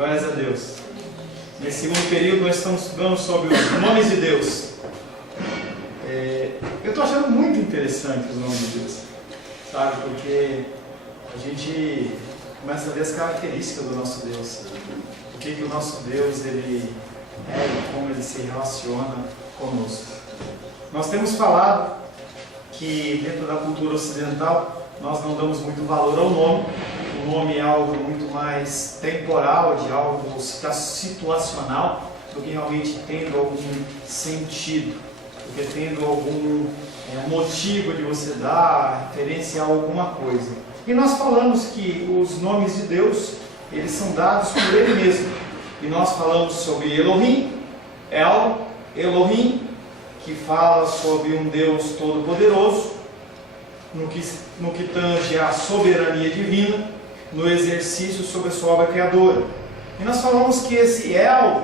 Glórias a Deus. Nesse segundo período nós estamos estudando sobre os nomes de Deus. Eu estou achando muito interessante os nomes de Deus, sabe? Porque a gente começa a ver as características do nosso Deus. O que o nosso Deus ele é e como ele se relaciona conosco. Nós temos falado que dentro da cultura ocidental nós não damos muito valor ao nome. O nome é algo muito mais temporal, de algo situacional, do que realmente tendo algum sentido, do que tendo algum motivo de você dar referência a alguma coisa. E nós falamos que os nomes de Deus, eles são dados por Ele mesmo. E nós falamos sobre Elohim, Elohim, que fala sobre um Deus todo-poderoso, no que tange a soberania divina, no exercício sobre a sua obra criadora. E nós falamos que esse El,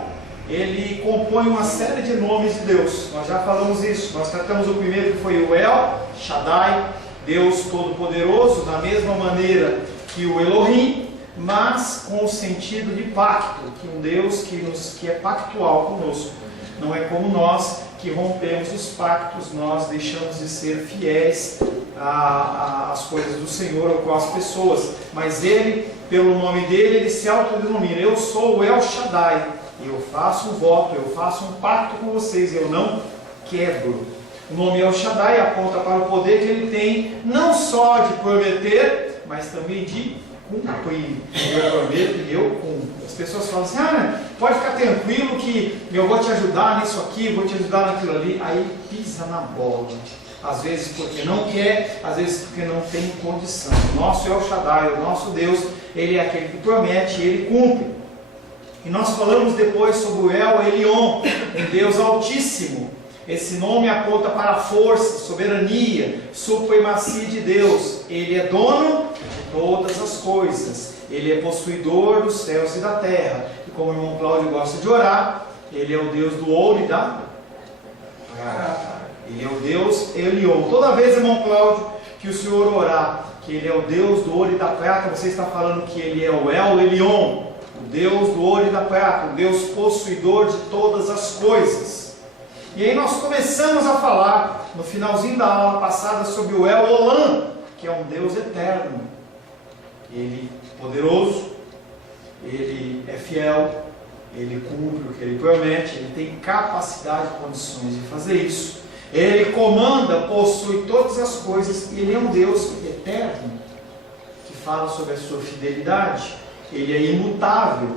ele compõe uma série de nomes de Deus. Nós já falamos isso. Nós tratamos o primeiro, que foi o El Shaddai, Deus Todo-Poderoso, da mesma maneira que o Elohim, mas com o sentido de pacto, que um Deus que é pactual conosco. Não é como nós que rompemos os pactos, nós deixamos de ser fiéis às coisas do Senhor ou com as pessoas. Mas Ele, pelo nome dele, Ele se autodenomina: eu sou o El Shaddai, eu faço um voto, eu faço um pacto com vocês, eu não quebro. O nome El Shaddai aponta para o poder que Ele tem, não só de prometer, mas também de cumprir. Eu prometo e eu cumpro. As pessoas falam assim: pode ficar tranquilo que eu vou te ajudar nisso aqui, vou te ajudar naquilo ali. Aí pisa na bola. Às vezes porque não quer, às vezes porque não tem condição. O nosso El Shaddai, o nosso Deus, Ele é aquele que promete e Ele cumpre. E nós falamos depois sobre o El Elyon, um Deus altíssimo. Esse nome aponta para a força, soberania, supremacia de Deus. Ele é dono de todas as coisas. Ele é possuidor dos céus e da terra. E como o irmão Cláudio gosta de orar, Ele é o Deus do ouro e da prata. Ele é o Deus Elyon. Toda vez, irmão Cláudio, que o senhor orar que Ele é o Deus do ouro e da prata, você está falando que Ele é o El Elyon, o Deus do ouro e da prata, o Deus possuidor de todas as coisas. E aí nós começamos a falar, no finalzinho da aula passada, sobre o El Olam, que é um Deus eterno. Ele é poderoso, Ele é fiel, Ele cumpre o que Ele promete, Ele tem capacidade e condições de fazer isso. Ele comanda, possui todas as coisas, e Ele é um Deus eterno, que fala sobre a sua fidelidade. Ele é imutável.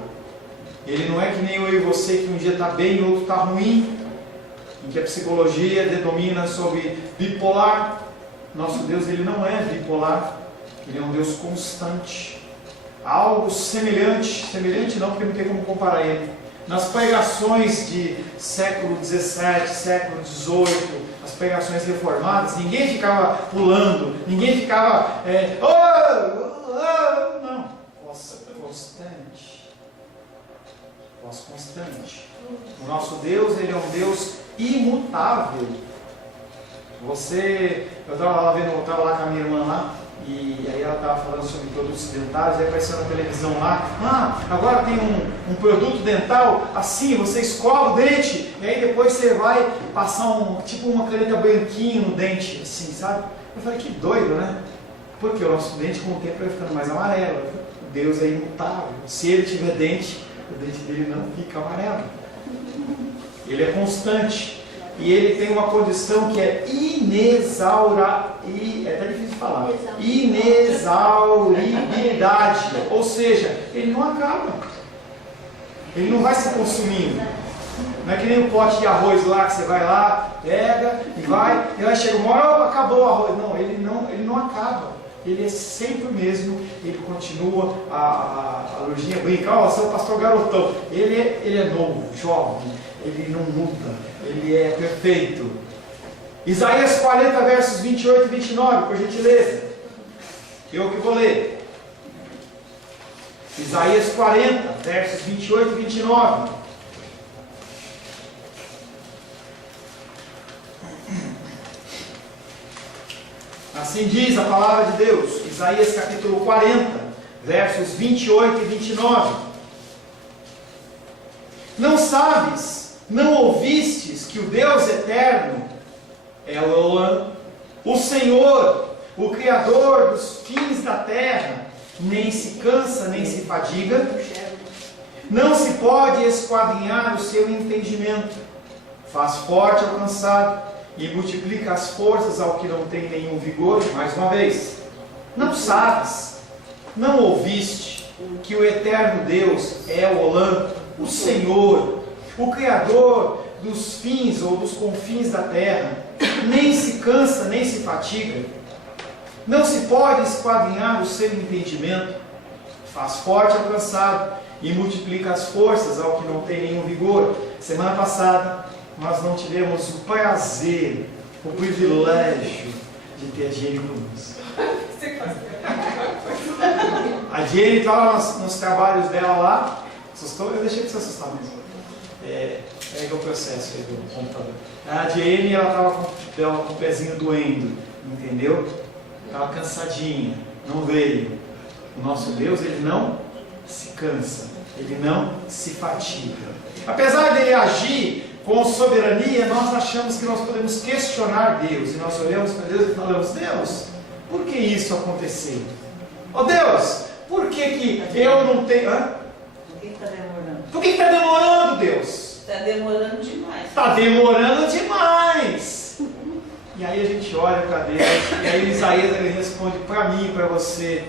Ele não é que nem eu e você, que um dia está bem e outro está ruim, em que a psicologia denomina sobre bipolar. Nosso Deus, Ele não é bipolar, Ele é um Deus constante. Algo semelhante não, porque não tem como comparar Ele. Nas pregações de século XVII, século XVIII, as pregações reformadas, ninguém ficava pulando, ninguém ficava não, voz constante. O nosso Deus, Ele é um Deus imutável. Eu estava lá com a minha irmã lá, e aí ela estava falando sobre produtos dentários, aí apareceu na televisão lá: agora tem um produto dental, assim, você escova o dente, e aí depois você vai passar tipo uma caneta branquinha no dente, assim, sabe? Eu falei, que doido, né? Porque o nosso dente com o tempo vai ficando mais amarelo. Deus é imutável. Se Ele tiver dente, o dente dele não fica amarelo. Ele é constante. E Ele tem uma condição que é é até difícil de falar, inexauribilidade. Ou seja, Ele não acaba. Ele não vai se consumindo. Não é que nem um pote de arroz lá, que você vai lá, pega e aí chega uma hora, acabou o arroz. Não, ele não acaba. Ele é sempre o mesmo, Ele continua. A Lurdinha brinca: você é o pastor garotão. Ele é novo, jovem, Ele não muda, Ele é perfeito. Isaías 40, versos 28 e 29, por gentileza. Eu que vou ler. Isaías 40, versos 28 e 29. Assim diz a palavra de Deus, Isaías capítulo 40, versos 28 e 29. sabes, não ouvistes que o Deus eterno é o Elohim, o Senhor, o Criador dos fins da terra, nem se cansa, nem se fadiga? Não se pode esquadrinhar o seu entendimento. Faz forte ao cansado e multiplica as forças ao que não tem nenhum vigor. Mais uma vez, não sabes, não ouviste que o eterno Deus é o Elohim, o Senhor, o Criador dos fins ou dos confins da terra, nem se cansa, nem se fatiga? Não se pode esquadrinhar o seu entendimento. Faz forte ao cansado e multiplica as forças ao que não tem nenhum vigor. Semana passada nós não tivemos o prazer, o privilégio de ter a Jenny conosco. A Jenny estava nos trabalhos dela lá. Assustou? Eu deixei de se assustar mesmo. É o processo aí do computador. A Jenny, ela estava com o pezinho doendo, entendeu? Estava cansadinha, não veio. O nosso Deus, ele não se cansa, ele não se fatiga. Apesar de ele agir com soberania, nós achamos que nós podemos questionar Deus. E nós olhamos para Deus e falamos: Deus, por que isso aconteceu? Oh Deus, por que eu não tenho... Hã? Por que está demorando? Por que está demorando, Deus? Está demorando demais. Está demorando demais. E aí a gente olha para Deus, e aí Isaías ele responde para mim e para você: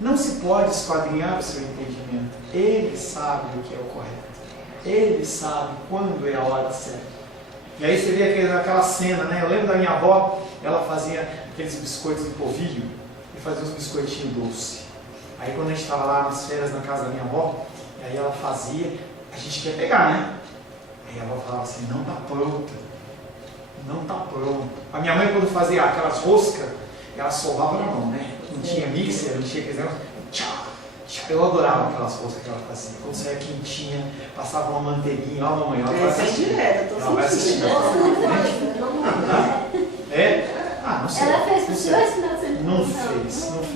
não se pode esquadrinhar o seu entendimento. Ele sabe o que é o correto. Ele sabe quando é a hora certa. E aí você vê aquela cena, né? Eu lembro da minha avó, ela fazia aqueles biscoitos de polvilho e fazia uns biscoitinhos doces. Aí quando a gente estava lá nas férias na casa da minha avó, aí ela fazia, a gente quer pegar, né? Aí a avó falava assim: não está pronta. Não está pronto. A minha mãe, quando fazia aquelas roscas, ela solava na mão, né? Não tinha mixer, não tinha aqueles negócios. Eu adorava aquelas roscas que ela fazia. Quando saia quentinha, passava uma manteiguinha. Ó, mamãe, ela vai assistir. Ela vai assistir. É? Ah, não sei. Ela fez para os dois finais de semana. Não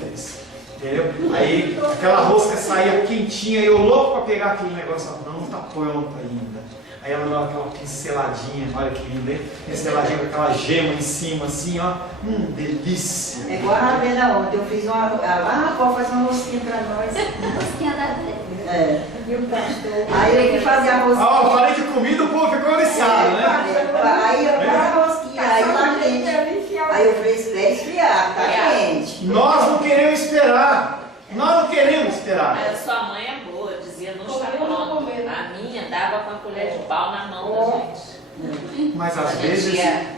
fez. Entendeu? Aí aquela rosca saía quentinha e eu louco para pegar aquele negócio. Não está pronto ainda. Aí ela dava aquela pinceladinha, olha que linda, hein? Pinceladinha com aquela gema em cima, assim, ó. Delícia! É igual a Vera ontem, eu fiz uma... Ah, pode fazer uma rosquinha pra nós. Rosquinha da velha. É. E o pastor. Aí eu fui fazer a rosquinha. Ó, eu falei de comida, o povo ficou oriçado, né? Aí eu fiz a rosquinha, aí tá quente. Aí eu falei: espera esfriar, tá quente. Nós não queremos esperar. Nós não queremos esperar. Mas a sua mãe é boa, dizia: não está pronto. A minha dava com a colher de pau na mão da gente. Mas às A gente vezes, ia-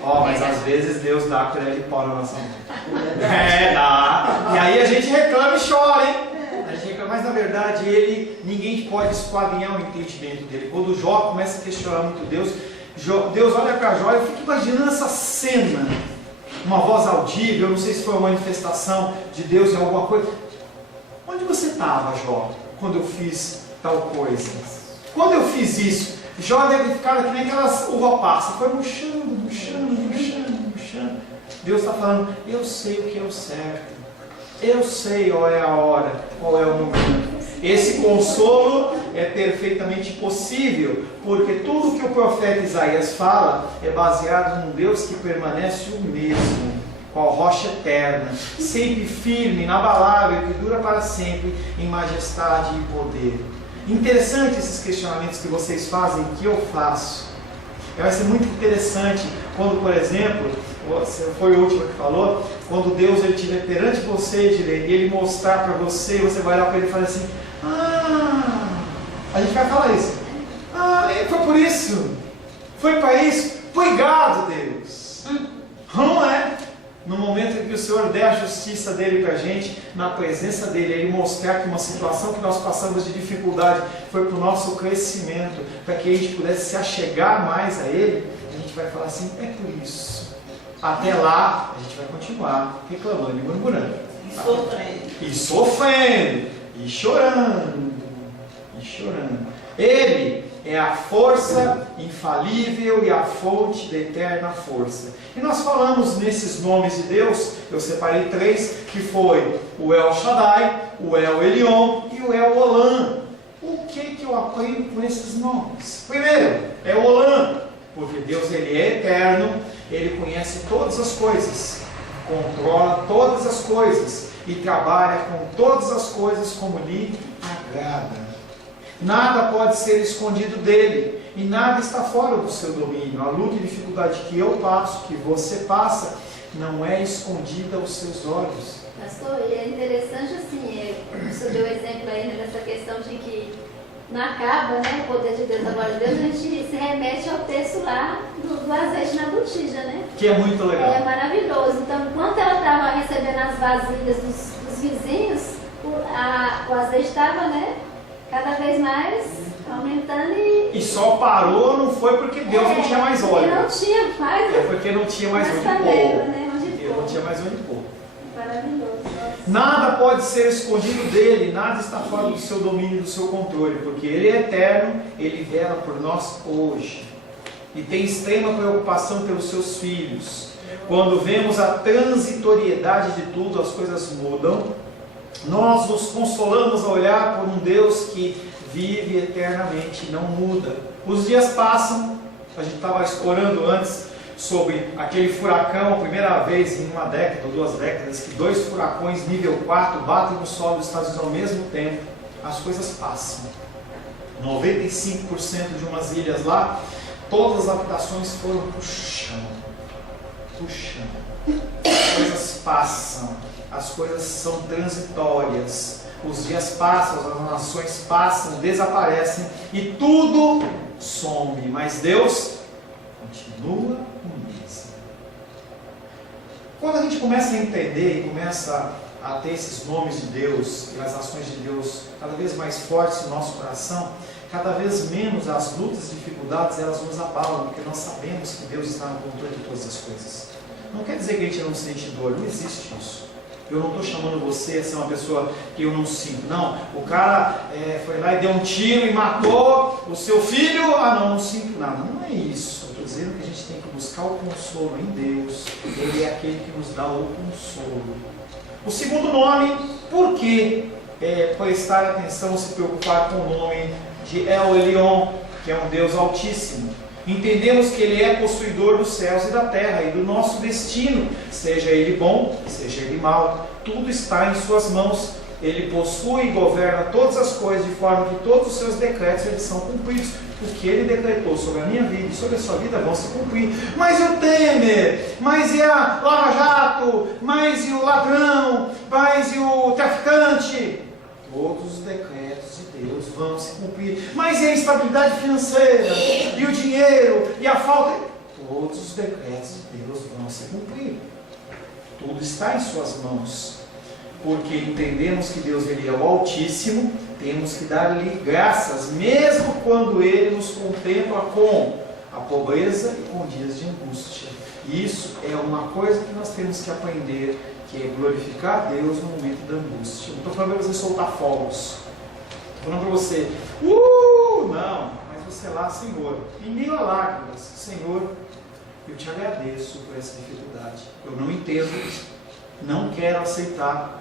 às vezes Deus dá a colher de pau na nossa mão. Dá. E aí a gente reclama e chora, hein? A gente reclama, mas na verdade ninguém pode esquadrinhar o entendimento dele. Quando Jó começa a questionar muito Deus, Deus olha para Jó e eu fico imaginando essa cena. Uma voz audível, eu não sei se foi uma manifestação de Deus em alguma coisa. Onde você estava, Jó, quando eu fiz tal coisa? Quando eu fiz isso? Jó deve ficar que nem aquelas uva passa, foi murchando. Deus está falando: eu sei o que é o certo, eu sei qual é a hora, qual é o momento. Esse consolo é perfeitamente possível, porque tudo que o profeta Isaías fala é baseado num Deus que permanece o mesmo, qual rocha eterna, sempre firme, inabalável, que dura para sempre em majestade e poder. Interessante esses questionamentos que vocês fazem, que eu faço. Vai ser muito interessante quando, por exemplo, foi o último que falou, quando Deus ele estiver perante você, e ele mostrar para você, você vai olhar para ele e falar assim: a gente vai falar isso. Foi por isso. Foi para isso. Obrigado, Deus. Não é? No momento em que o Senhor der a justiça dele para a gente, na presença dele, ele mostrar que uma situação que nós passamos de dificuldade foi para o nosso crescimento, para que a gente pudesse se achegar mais a ele, a gente vai falar assim: é por isso. Até lá, a gente vai continuar reclamando e murmurando. E sofrendo. E chorando. Ele é a força infalível e a fonte da eterna força. E nós falamos nesses nomes de Deus, eu separei 3, que foi o El Shaddai, o El Elyon e o El Olam. O que eu aprendo com esses nomes? Primeiro, é o Olam, porque Deus ele é eterno, ele conhece todas as coisas, controla todas as coisas e trabalha com todas as coisas como lhe agrada. Nada pode ser escondido dele e nada está fora do seu domínio. A luta e dificuldade que eu passo, que você passa, não é escondida aos seus olhos. Pastor, e é interessante assim, o senhor deu exemplo aí nessa questão de que não acaba, né, o poder de Deus, a glória de Deus, a gente se remete ao texto lá do azeite na botija, né? Que é muito legal. É maravilhoso. Então, enquanto ela estava recebendo as vasilhas dos vizinhos, o azeite estava, né, cada vez mais aumentando e só parou, não foi porque Deus não tinha mais óleo. Não tinha mais. É porque não tinha mais onde pôr. Né? Porque não tinha mais onde pôr. Maravilhoso. Nada pode ser escondido dele, nada está fora do seu domínio, do seu controle, porque ele é eterno, ele vela por nós hoje. E tem extrema preocupação pelos seus filhos. Quando vemos a transitoriedade de tudo, as coisas mudam. Nós nos consolamos a olhar por um Deus que vive eternamente, não muda. Os dias passam, a gente estava orando antes sobre aquele furacão, a primeira vez em uma década ou 2 décadas, que 2 furacões nível 4 batem no solo dos Estados Unidos ao mesmo tempo. As coisas passam. 95% de umas ilhas lá, todas as habitações foram para o chão. As coisas passam, as coisas são transitórias. Os dias passam, as nações passam, desaparecem e tudo some. Mas Deus continua o mesmo. Quando a gente começa a entender e começa a ter esses nomes de Deus e as ações de Deus cada vez mais fortes no nosso coração, cada vez menos as lutas e dificuldades elas nos abalam, porque nós sabemos que Deus está no controle de todas as coisas. Não quer dizer que a gente não sente dor, não existe isso. Eu não estou chamando você a ser uma pessoa que eu não sinto. Não, o cara foi lá e deu um tiro e matou o seu filho. Não sinto nada. Não é isso. Eu estou dizendo que a gente tem que buscar o consolo em Deus. Ele é aquele que nos dá o consolo. O segundo nome, por que prestar atenção, se preocupar com o nome de El Elyon, que é um Deus altíssimo? Entendemos que Ele é possuidor dos céus e da terra e do nosso destino, seja ele bom, seja ele mau, tudo está em suas mãos. Ele possui e governa todas as coisas de forma que todos os seus decretos eles são cumpridos. O que Ele decretou sobre a minha vida e sobre a sua vida vão se cumprir. Mas e o Temer? Mas e a Lava Jato? Mas e o ladrão? Mas e o traficante? Todos os decretos de Deus vão se cumprir. Mas e a instabilidade financeira? E o dinheiro? E a falta? Todos os decretos de Deus vão se cumprir. Tudo está em suas mãos. Porque entendemos que Deus ele é o Altíssimo, temos que dar-lhe graças, mesmo quando Ele nos contempla com a pobreza e com dias de angústia. E isso é uma coisa que nós temos que aprender, que é glorificar a Deus no momento da angústia. Eu não estou falando para você soltar fogos. Estou falando para você, não, mas você lá, Senhor, em meio a lágrimas, Senhor, eu te agradeço por essa dificuldade. Eu não entendo, não quero aceitar,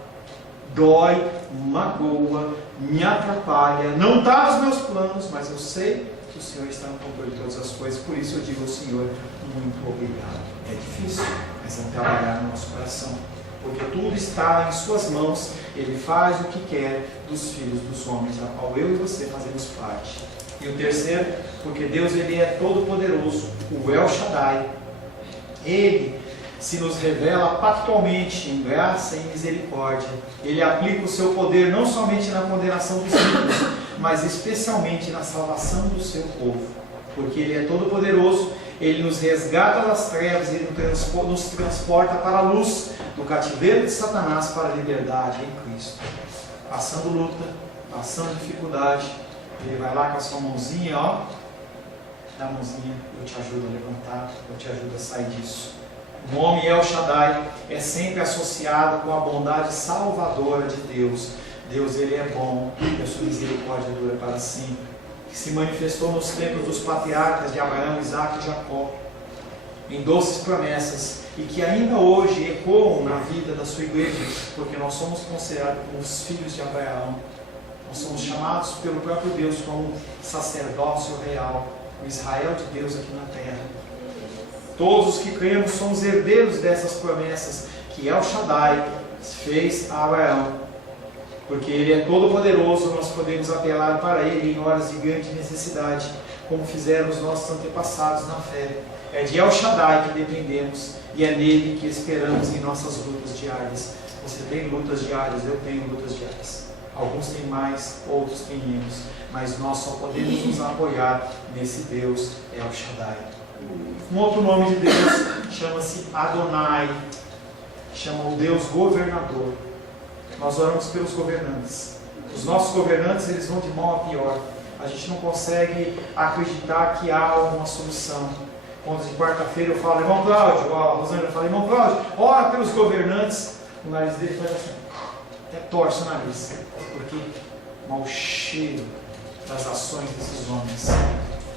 dói, magoa, me atrapalha, não está nos meus planos, mas eu sei que o Senhor está no controle de todas as coisas, por isso eu digo ao Senhor, muito obrigado. É difícil, mas é trabalhar no nosso coração. Porque tudo está em suas mãos, Ele faz o que quer dos filhos dos homens, a qual eu e você fazemos parte. E o terceiro, porque Deus ele é todo poderoso, o El Shaddai. Ele se nos revela pactualmente em graça e misericórdia. Ele aplica o seu poder não somente na condenação dos ímpios, mas especialmente na salvação do seu povo. Porque Ele é todo poderoso, Ele nos resgata das trevas, Ele nos transporta para a luz, do cativeiro de Satanás para a liberdade em Cristo. Passando luta, passando dificuldade, Ele vai lá com a sua mãozinha, dá a mãozinha, eu te ajudo a levantar, eu te ajudo a sair disso. O nome El Shaddai é sempre associado com a bondade salvadora de Deus. Deus ele é bom e a sua misericórdia dura para sempre. Que se manifestou nos tempos dos patriarcas de Abraão, Isaque e Jacó, em doces promessas, e que ainda hoje ecoam na vida da sua igreja, porque nós somos considerados como os filhos de Abraão. Nós somos chamados pelo próprio Deus como sacerdócio real, o Israel de Deus aqui na terra. Todos os que cremos somos herdeiros dessas promessas que El Shaddai fez a Abraão. Porque Ele é todo poderoso, nós podemos apelar para Ele em horas de grande necessidade, como fizeram os nossos antepassados na fé. É de El Shaddai que dependemos e é nele que esperamos em nossas lutas diárias. Você tem lutas diárias, eu tenho lutas diárias. Alguns têm mais, outros têm menos, mas nós só podemos nos apoiar nesse Deus, El Shaddai. Um outro nome de Deus chama-se Adonai, chama o Deus governador. Nós oramos pelos governantes. Os nossos governantes, eles vão de mal a pior. A gente não consegue acreditar que há alguma solução. Quando de quarta-feira eu falo, irmão Cláudio, a Rosângela fala, irmão Cláudio, ora pelos governantes, o nariz dele faz assim, até torce o nariz, porque mau cheiro das ações desses homens.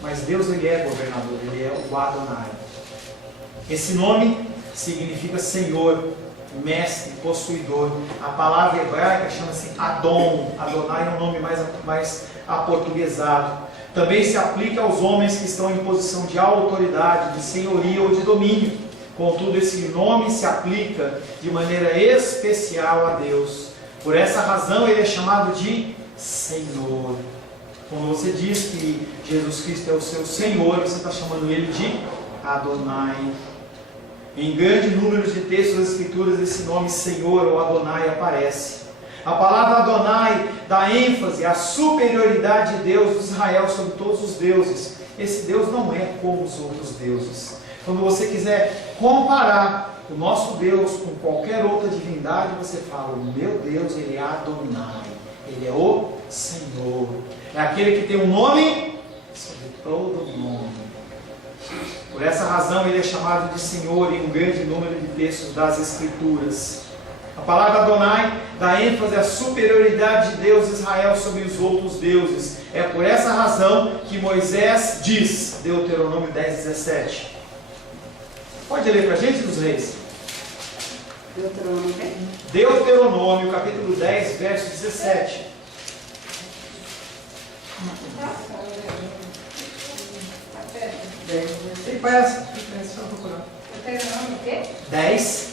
Mas Deus, Ele é governador, Ele é o Adonai. Esse nome significa Senhor, mestre, possuidor. A palavra hebraica chama-se Adon. Adonai é um nome mais aportuguesado. Também se aplica aos homens que estão em posição de autoridade, de senhoria ou de domínio. Contudo, esse nome se aplica de maneira especial a Deus. Por essa razão, Ele é chamado de Senhor. Quando você diz que Jesus Cristo é o seu Senhor, você está chamando Ele de Adonai. Em grande número de textos das Escrituras, esse nome Senhor ou Adonai aparece. A palavra Adonai dá ênfase à superioridade de Deus de Israel sobre todos os deuses. Esse Deus não é como os outros deuses. Quando você quiser comparar o nosso Deus com qualquer outra divindade, você fala, o meu Deus, Ele é Adonai. Ele é o Senhor. É aquele que tem um nome sobre todo nome. Por essa razão Ele é chamado de Senhor em um grande número de textos das Escrituras. A palavra Adonai dá ênfase à superioridade de Deus Israel sobre os outros deuses. É por essa razão que Moisés diz, Deuteronômio 10:17. Pode ler para a gente, dos reis? Deuteronômio, capítulo 10, verso 17. Tem pressa, só procurar. Deuteronômio o quê? 10,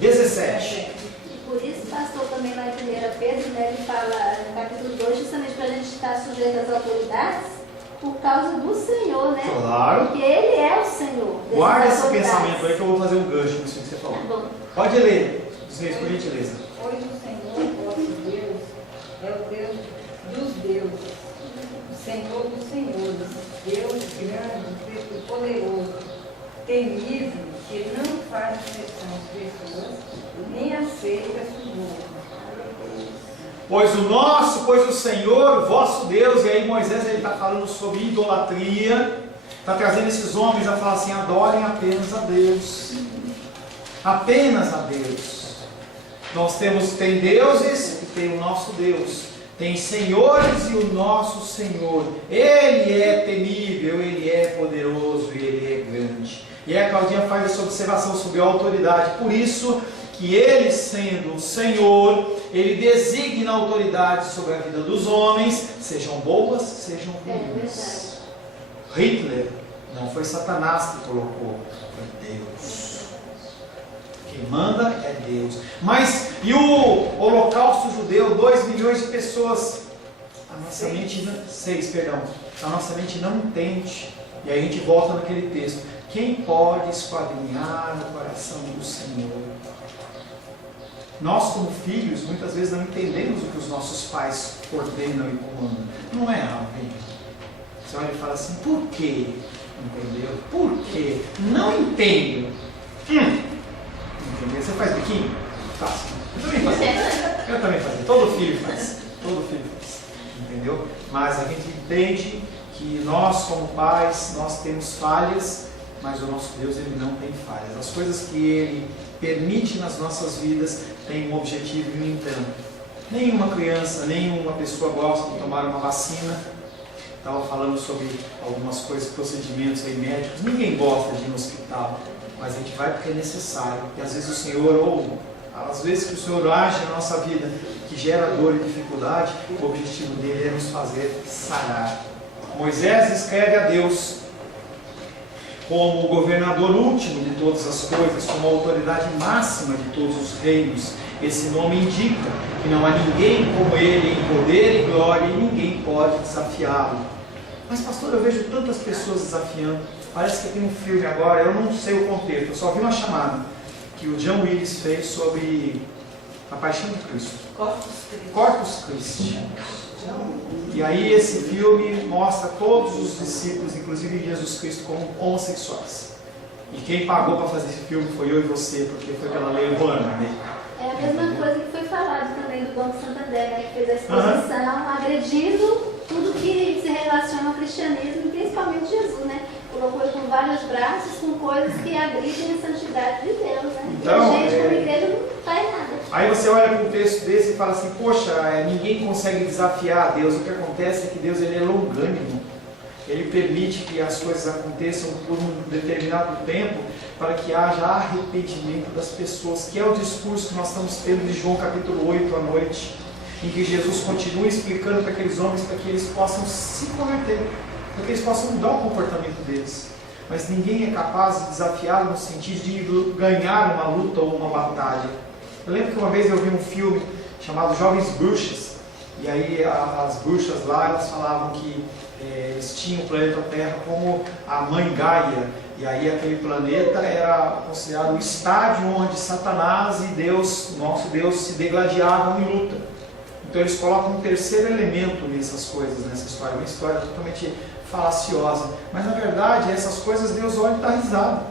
17. E por isso, pastor, também lá em 1 Pedro, né, ele fala no capítulo 2, justamente para a gente estar sujeito às autoridades, por causa do Senhor, né? Claro. Porque Ele é o Senhor. Guarda esse pensamento aí que eu vou fazer um gancho nisso que você falou. Tá bom. Pode ler, os reis, por gentileza. Pois o Senhor, vosso Deus, é o Deus dos deuses, o Senhor dos senhores, Deus grande, poderoso, temível, que não faz exceção às pessoas, nem aceita suborno. Pois o Senhor, vosso Deus, e aí Moisés está falando sobre idolatria, está trazendo esses homens a falar assim, adorem apenas a Deus. Apenas a Deus. Tem deuses e tem o nosso Deus. Tem senhores e o nosso Senhor. Ele é temível, Ele é poderoso e Ele é grande. E aí a Claudinha faz essa observação sobre a autoridade. Por isso que Ele, sendo o Senhor, Ele designa a autoridade sobre a vida dos homens, sejam boas, sejam ruins. Hitler não foi Satanás que colocou, foi Deus. Quem manda é Deus. Mas, e o holocausto judeu, 2 milhões de pessoas, a nossa mente não entende. E aí a gente volta naquele texto. Quem pode esquadrinhar no coração do Senhor? Nós, como filhos, muitas vezes não entendemos o que os nossos pais ordenam e comandam. Não é algo. Você olha e fala assim, por quê? Entendeu? Por quê? Não entendo. Entendeu? Você faz biquinho? Faço. Eu também fazia. Todo filho faz. Entendeu? Mas a gente entende que nós, como pais, nós temos falhas, mas o nosso Deus, Ele não tem falhas. As coisas que Ele permite nas nossas vidas têm um objetivo e um entanto. Nenhuma criança, nenhuma pessoa gosta de tomar uma vacina. Estava falando sobre algumas coisas, procedimentos aí médicos. Ninguém gosta de ir no hospital, mas a gente vai porque é necessário. E às vezes o Senhor ou Às vezes que o Senhor age na nossa vida, que gera dor e dificuldade, o objetivo dele é nos fazer sarar. Moisés escreve a Deus como o governador último de todas as coisas, como a autoridade máxima de todos os reinos. Esse nome indica que não há ninguém como ele em poder e glória e ninguém pode desafiá-lo. Mas pastor, eu vejo tantas pessoas desafiando. Parece que tem um filme agora, eu não sei o contexto, eu só vi uma chamada que o John Willis fez sobre a Paixão de Cristo. Corpus Christi. E aí esse filme mostra todos os discípulos, inclusive Jesus Cristo, como homossexuais. E quem pagou para fazer esse filme foi eu e você, porque foi pela lei urbana, né? É a mesma coisa que foi falado também do Banco Santander, né? Que fez a exposição agredindo tudo que se relaciona ao cristianismo, principalmente Jesus, né? Colocou ele com vários braços, com coisas que agridem a santidade de Deus, né? Então, e a gente, como igreja, não faz nada. Aí você olha para um texto desse e fala assim, poxa, ninguém consegue desafiar a Deus. O que acontece é que Deus ele é longânimo. Ele permite que as coisas aconteçam por um determinado tempo para que haja arrependimento das pessoas, que é o discurso que nós estamos tendo de João capítulo 8 à noite, em que Jesus continua explicando para aqueles homens para que eles possam se converter, para que eles possam mudar o comportamento deles. Mas ninguém é capaz de desafiá-lo no sentido de ganhar uma luta ou uma batalha. Eu lembro que uma vez eu vi um filme chamado Jovens Bruxas, e aí as bruxas lá, elas falavam que eles tinham o planeta Terra como a mãe Gaia, e aí aquele planeta era considerado o estádio onde Satanás e Deus, nosso Deus, se degladiavam em luta. Então eles colocam um terceiro elemento nessas coisas, nessa história, uma história totalmente falaciosa, mas na verdade essas coisas Deus olha e dá risada.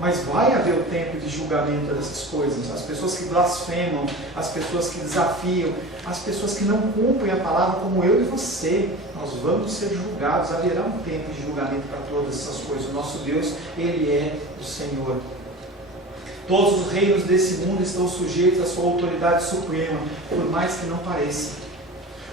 Mas vai haver o tempo de julgamento dessas coisas. As pessoas que blasfemam, as pessoas que desafiam, as pessoas que não cumprem a palavra, como eu e você, nós vamos ser julgados. Haverá um tempo de julgamento para todas essas coisas. O nosso Deus, Ele é o Senhor. Todos os reinos desse mundo estão sujeitos à sua autoridade suprema, por mais que não pareça.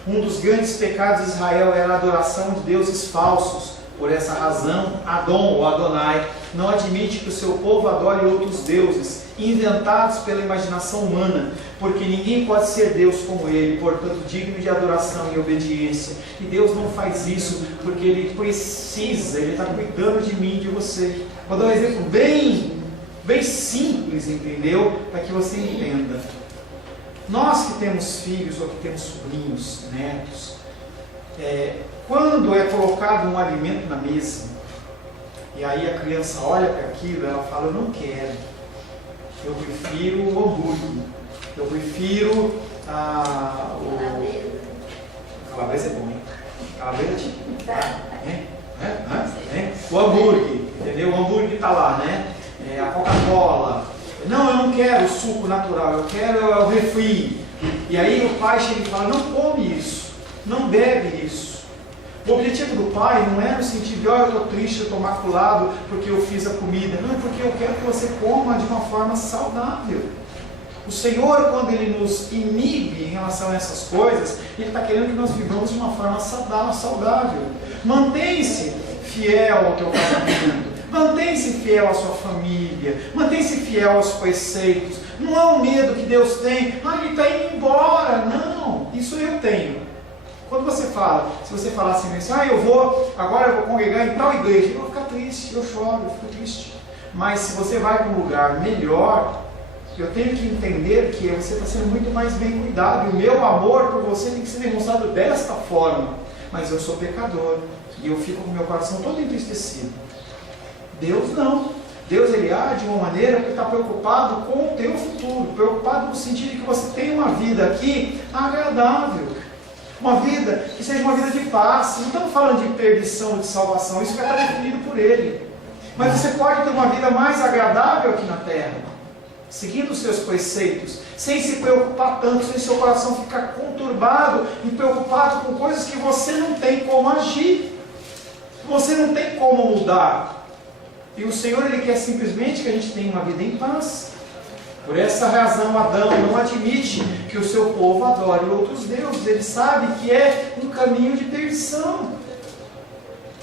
Um dos grandes pecados de Israel era a adoração de deuses falsos. Por essa razão, Adon ou Adonai não admite que o seu povo adore outros deuses, inventados pela imaginação humana, porque ninguém pode ser Deus como Ele, portanto digno de adoração e obediência. E Deus não faz isso porque Ele precisa, Ele está cuidando de mim e de você. Vou dar um exemplo bem simples, entendeu? Para que você entenda. Nós que temos filhos ou que temos sobrinhos, netos, quando é colocado um alimento na mesa, e aí a criança olha para aquilo, ela fala, eu não quero, eu prefiro o hambúrguer, eu prefiro o calabresa é bom, hein? Calabresa é tipo, o hambúrguer, entendeu? O hambúrguer está lá, né? A Coca-Cola, não, eu não quero o suco natural, eu quero o refri. E aí o pai chega e fala, não come isso, não bebe isso. O objetivo do pai não é no sentido de, eu estou triste, eu estou maculado porque eu fiz a comida. Não, é porque eu quero que você coma de uma forma saudável. O Senhor, quando Ele nos inibe em relação a essas coisas, Ele está querendo que nós vivamos de uma forma saudável. Mantenha-se fiel ao teu casamento. Mantenha-se fiel à sua família. Mantenha-se fiel aos preceitos. Não há um medo que Deus tem. Ele está indo embora. Não, isso eu tenho. Quando você fala, se você falar assim, agora eu vou congregar em tal igreja, eu vou ficar triste, eu choro, eu fico triste. Mas se você vai para um lugar melhor, eu tenho que entender que você está sendo muito mais bem cuidado, e o meu amor por você tem que ser demonstrado desta forma. Mas eu sou pecador, e eu fico com o meu coração todo entristecido. Deus não. Deus ele age de uma maneira que está preocupado com o teu futuro, preocupado no sentido de que você tenha uma vida aqui agradável. Uma vida que seja uma vida de paz. Não estamos falando de perdição, de salvação. Isso vai estar definido por Ele. Mas você pode ter uma vida mais agradável aqui na terra, seguindo os seus preceitos, sem se preocupar tanto, sem seu coração ficar conturbado e preocupado com coisas que você não tem como agir. Você não tem como mudar. E o Senhor Ele quer simplesmente que a gente tenha uma vida em paz. Por essa razão, Adão não admite que o seu povo adore outros deuses. Ele sabe que é um caminho de perdição.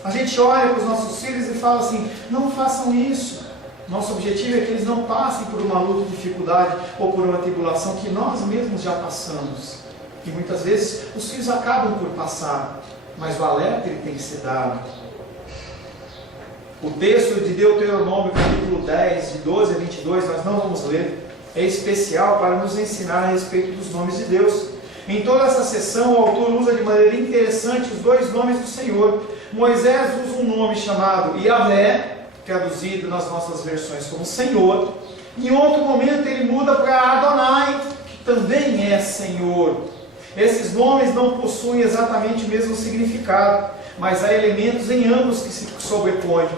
A gente olha para os nossos filhos e fala assim, não façam isso. Nosso objetivo é que eles não passem por uma luta, dificuldade ou por uma tribulação que nós mesmos já passamos. E muitas vezes os filhos acabam por passar, mas o alerta ele tem que ser dado. O texto de Deuteronômio, capítulo 10, de 12 a 22, nós não vamos ler. É especial para nos ensinar a respeito dos nomes de Deus. Em toda essa sessão, o autor usa de maneira interessante os dois nomes do Senhor. Moisés usa um nome chamado Yahvé, traduzido nas nossas versões como Senhor. Em outro momento ele muda para Adonai, que também é Senhor. Esses nomes não possuem exatamente o mesmo significado, mas há elementos em ambos que se sobrepõem.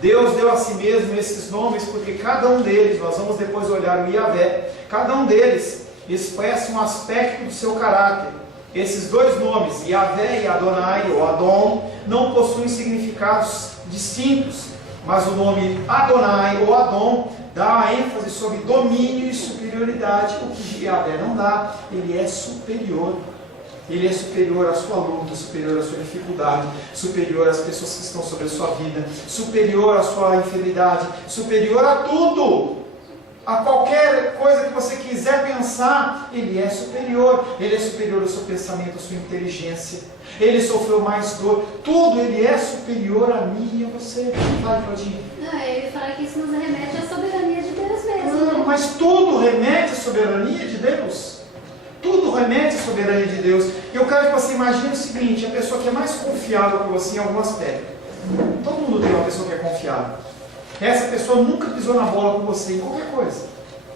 Deus deu a si mesmo esses nomes porque cada um deles, nós vamos depois olhar o Yahvé, cada um deles expressa um aspecto do seu caráter. Esses dois nomes, Yahvé e Adonai, ou Adon, não possuem significados distintos, mas o nome Adonai ou Adon dá a ênfase sobre domínio e superioridade, o que Yahvé não dá. Ele é superior. Ele é superior à sua luta, superior à sua dificuldade, superior às pessoas que estão sobre a sua vida, superior à sua infidelidade, superior a tudo. A qualquer coisa que você quiser pensar, Ele é superior. Ele é superior ao seu pensamento, à sua inteligência. Ele sofreu mais dor. Tudo Ele é superior a mim e a você. Fale, Claudinha. Não, ele fala que isso nos remete à soberania de Deus mesmo. Não, né? mas tudo remete à soberania de Deus. Tudo remete à soberania de Deus. Eu quero que você imagine o seguinte: a pessoa que é mais confiável que você em algum aspecto. Todo mundo tem uma pessoa que é confiável. Essa pessoa nunca pisou na bola com você em qualquer coisa.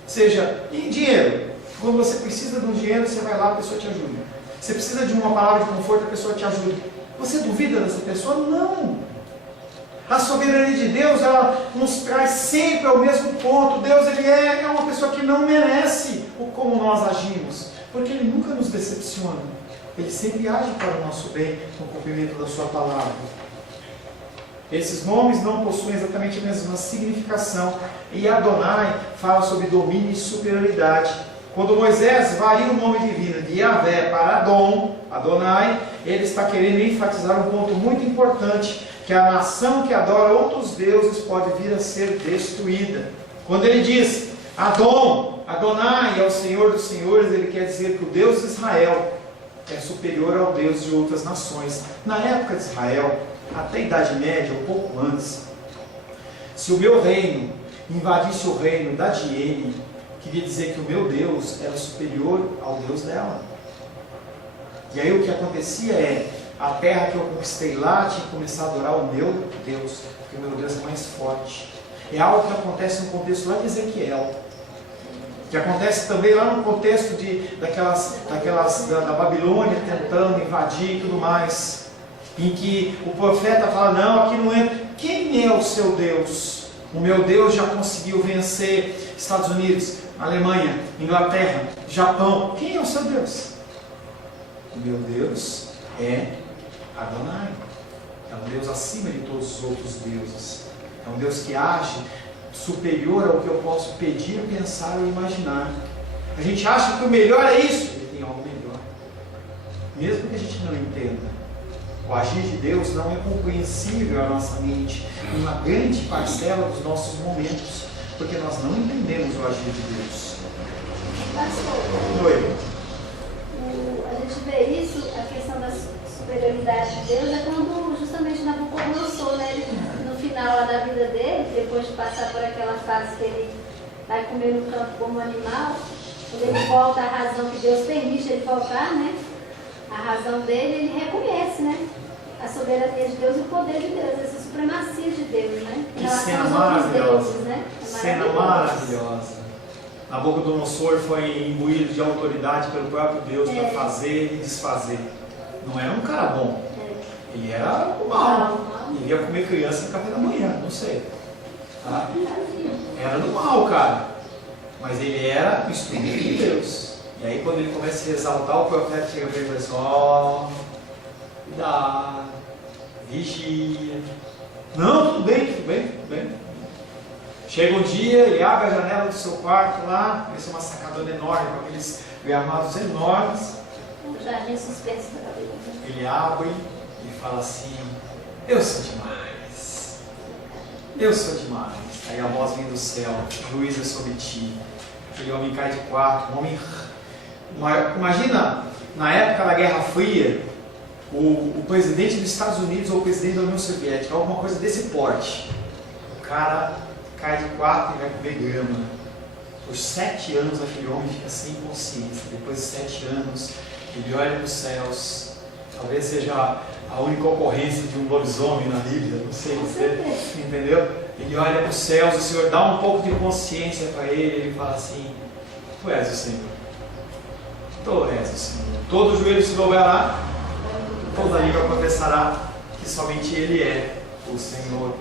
Seja em dinheiro. Quando você precisa de um dinheiro, você vai lá, a pessoa te ajuda. Você precisa de uma palavra de conforto, a pessoa te ajuda. Você duvida dessa pessoa? Não. A soberania de Deus, ela nos traz sempre ao mesmo ponto. Deus, Ele é uma pessoa que não merece o como nós agimos, porque Ele nunca nos decepciona. Ele sempre age para o nosso bem, no cumprimento da sua palavra. Esses nomes não possuem exatamente a mesma significação. E Adonai fala sobre domínio e superioridade. Quando Moisés varia o nome divino de Yahvé para Adon, Adonai, ele está querendo enfatizar um ponto muito importante, que a nação que adora outros deuses pode vir a ser destruída. Quando ele diz Adon, Adonai é o Senhor dos senhores, ele quer dizer que o Deus de Israel é superior ao Deus de outras nações. Na época de Israel, até a Idade Média, um pouco antes, se o meu reino invadisse o reino da Diene, queria dizer que o meu Deus era superior ao Deus dela. E aí o que acontecia é, a terra que eu conquistei lá tinha que começar a adorar o meu Deus, porque o meu Deus é mais forte. É algo que acontece no contexto lá de Ezequiel, que acontece também lá no contexto da Babilônia tentando invadir e tudo mais, em que o profeta fala, não, aqui não entra. Quem é o seu Deus? O meu Deus já conseguiu vencer Estados Unidos, Alemanha, Inglaterra, Japão. Quem é o seu Deus? O meu Deus é Adonai. É um Deus acima de todos os outros deuses. É um Deus que age superior ao que eu posso pedir, pensar ou imaginar. A gente acha que o melhor é isso. Ele tem algo melhor. Mesmo que a gente não entenda. O agir de Deus não é compreensível à nossa mente em uma grande parcela dos nossos momentos, porque nós não entendemos o agir de Deus. Pastor, Oi. a gente vê isso, a questão da superioridade de Deus, é quando justamente Nabucodonosor, né, ele, no final lá da vida dele, depois de passar por aquela fase que ele vai comer no campo como animal, quando ele volta à razão que Deus permite ele voltar, né? A razão dele, ele reconhece, né? A soberania de Deus e o poder de Deus, essa supremacia de Deus, né? Em Que relação cena aos outros maravilhosa. deuses, né? É Cena maravilhosa. Nabucodonosor foi imbuído de autoridade pelo próprio Deus para fazer e desfazer. Não era um cara bom. Ele era o mal. Ele ia comer criança no café da manhã, não sei. Tá? Era do mal, cara. Mas ele era o instrumento de Deus. E aí quando ele começa a se exaltar, o profeta chega para ele e fala assim, cuidado, vigia. Não, tudo bem, tudo bem, tudo bem. Chega um dia, ele abre a janela do seu quarto lá, parece uma sacadona enorme, com aqueles gramados enormes. O jardim suspenso da Babilônia. Ele abre e fala assim, eu sou demais. eu sou demais. Aí a voz vem do céu, juízo é sobre ti. Aquele homem cai de quatro, imagina, na época da Guerra Fria, o presidente dos Estados Unidos ou o presidente da União Soviética, alguma coisa desse porte. O cara cai de quatro e vai comer grama. Por 7 anos aquele homem fica sem consciência. Depois de 7 anos, ele olha para os céus. Talvez seja a única ocorrência de um lobisomem na Bíblia, não sei se entendeu? Ele olha para os céus, o Senhor dá um pouco de consciência para ele, ele fala assim: Tu és o Senhor. Tu és o Senhor. Todo joelho se dobrará, toda língua confessará que somente Ele é o Senhor.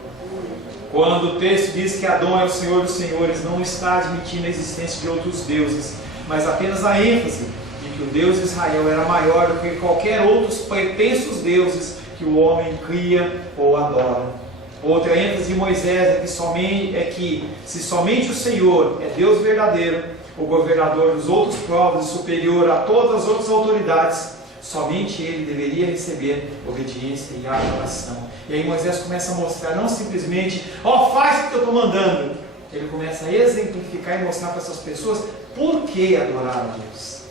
Quando o texto diz que Adão é o Senhor dos Senhores, não está admitindo a existência de outros deuses, mas apenas a ênfase de que o Deus de Israel era maior do que qualquer outros pretensos deuses que o homem cria ou adora. Outra ênfase de Moisés é que se somente o Senhor é Deus verdadeiro, o governador dos outros povos e superior a todas as outras autoridades, somente ele deveria receber obediência e adoração. E aí Moisés começa a mostrar, não simplesmente, faz o que eu estou mandando. Ele começa a exemplificar e mostrar para essas pessoas por que adorar a Deus.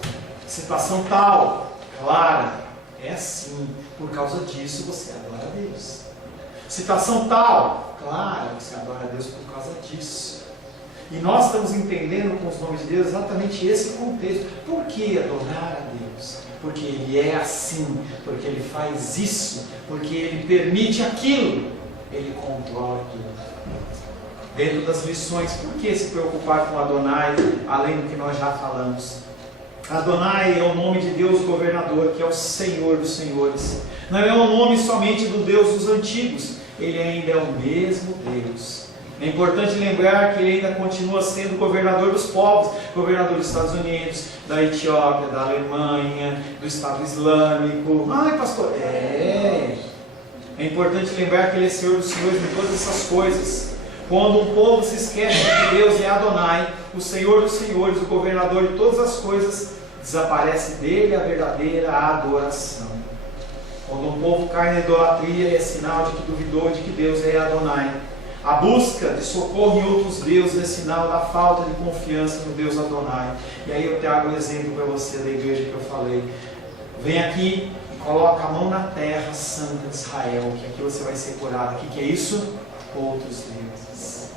Situação tal, clara, é assim, por causa disso você adora a Deus. Situação tal, clara, você adora a Deus por causa disso. E nós estamos entendendo com os nomes de Deus exatamente esse contexto. Por que adorar a Deus? Porque Ele é assim, porque Ele faz isso, porque Ele permite aquilo, Ele controla tudo. Dentro das lições, por que se preocupar com Adonai, além do que nós já falamos? Adonai é o nome de Deus governador, que é o Senhor dos senhores. Não é o nome somente do Deus dos antigos, Ele ainda é o mesmo Deus. É importante lembrar que Ele ainda continua sendo governador dos povos, governador dos Estados Unidos, da Etiópia, da Alemanha, do Estado Islâmico. Ai, pastor, é importante lembrar que Ele é Senhor dos senhores em todas essas coisas. Quando um povo se esquece de que Deus é Adonai, o Senhor dos senhores, o governador de todas as coisas, desaparece dele a verdadeira adoração. Quando um povo cai na idolatria, é sinal de que duvidou de que Deus é Adonai. A busca de socorro em outros deuses é sinal da falta de confiança no Deus Adonai. E aí eu trago um exemplo para você da igreja que eu falei. Vem aqui e coloca a mão na terra santa de Israel, que aqui você vai ser curado. O que é isso? Outros deuses.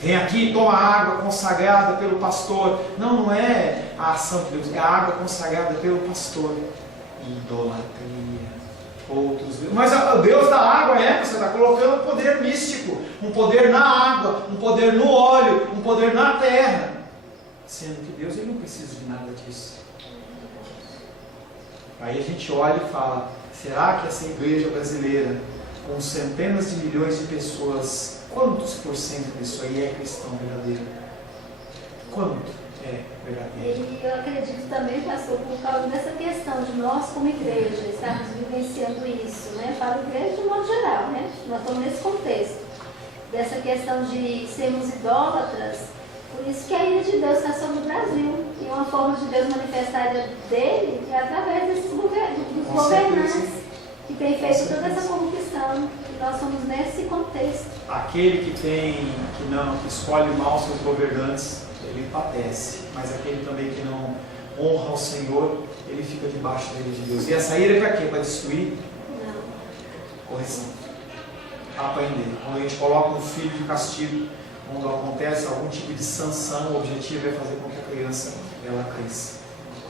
Vem aqui e toma água consagrada pelo pastor. Não é a ação de Deus, é a água consagrada pelo pastor. Idolatria. Outros deuses. Mas o Deus da água você está colocando um poder místico, um poder na água, um poder no óleo, um poder na terra. Sendo que Deus ele não precisa de nada disso. Aí a gente olha e fala: será que essa igreja brasileira, com centenas de milhões de pessoas, quantos por cento disso aí é cristão verdadeiro? Quanto é verdadeiro? E eu acredito também, pastor, por causa dessa questão de nós como igreja estarmos vivenciando isso, né? Para a igreja de modo geral, né? Nós estamos nesse contexto dessa questão de sermos idólatras. Por isso que a ira de Deus está sobre o Brasil. E uma forma de Deus manifestar a ira dele é através dos governantes que têm feito toda essa corrupção. E nós somos nesse contexto. Aquele que escolhe mal seus governantes, ele padece. Mas aquele também que não honra o Senhor, ele fica debaixo da ira de Deus. E essa ira é para quê? Para destruir? Não. Correção. Aprender. Quando a gente coloca um filho de castigo, quando acontece algum tipo de sanção, o objetivo é fazer com que a criança ela cresça.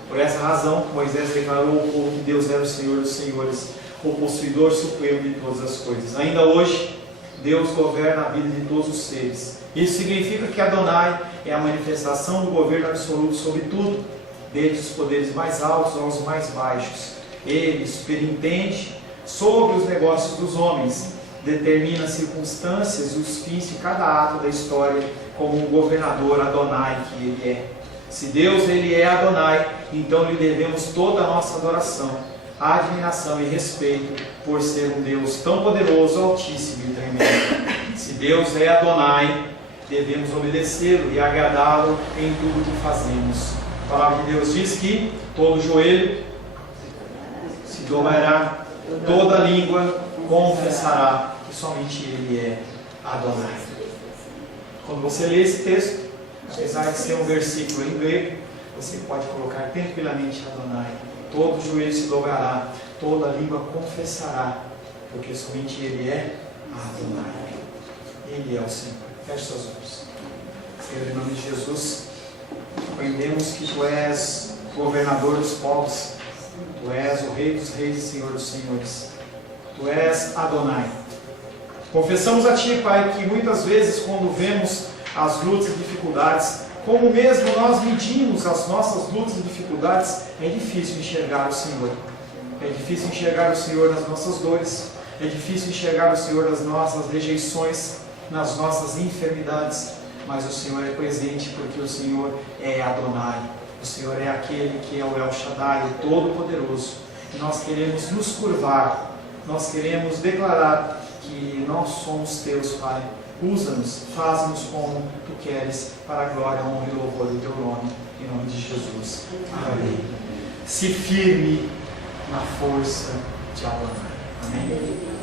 Por essa razão, Moisés declarou ao povo que Deus era o Senhor dos senhores, o possuidor supremo de todas as coisas. Ainda hoje, Deus governa a vida de todos os seres. Isso significa que Adonai é a manifestação do governo absoluto sobre tudo, desde os poderes mais altos aos mais baixos. Ele superintende sobre os negócios dos homens, determina as circunstâncias e os fins de cada ato da história, como um governador Adonai que ele é. Se Deus ele é Adonai, então lhe devemos toda a nossa adoração, admiração e respeito por ser um Deus tão poderoso, altíssimo e tremendo. Se Deus é Adonai, devemos obedecê-lo e agradá-lo em tudo que fazemos. A palavra de Deus diz que todo joelho se dobrará, toda língua confessará que somente Ele é Adonai. Quando você lê esse texto, apesar de ser um versículo em grego, você pode colocar tranquilamente Adonai. Todo joelho se dobrará, toda língua confessará, porque somente Ele é Adonai. Ele é o Senhor. Feche seus olhos. Senhor, em nome de Jesus, aprendemos que Tu és governador dos povos, Tu és o Rei dos reis e Senhor dos senhores. Tu és Adonai. Confessamos a Ti, Pai, que muitas vezes quando vemos as lutas e dificuldades, como mesmo nós medimos as nossas lutas e dificuldades, é difícil enxergar o Senhor. É difícil enxergar o Senhor nas nossas dores. É difícil enxergar o Senhor nas nossas rejeições, nas nossas enfermidades. Mas o Senhor é presente porque o Senhor é Adonai. O Senhor é aquele que é o El Shaddai, o Todo-Poderoso. E nós queremos nos curvar. Nós queremos declarar que nós somos Teus, Pai. Usa-nos, faz-nos como Tu queres, para a glória, a honra e louvor do Teu nome, em nome de Jesus. Amém. Se firme na força de Adonai. Amém.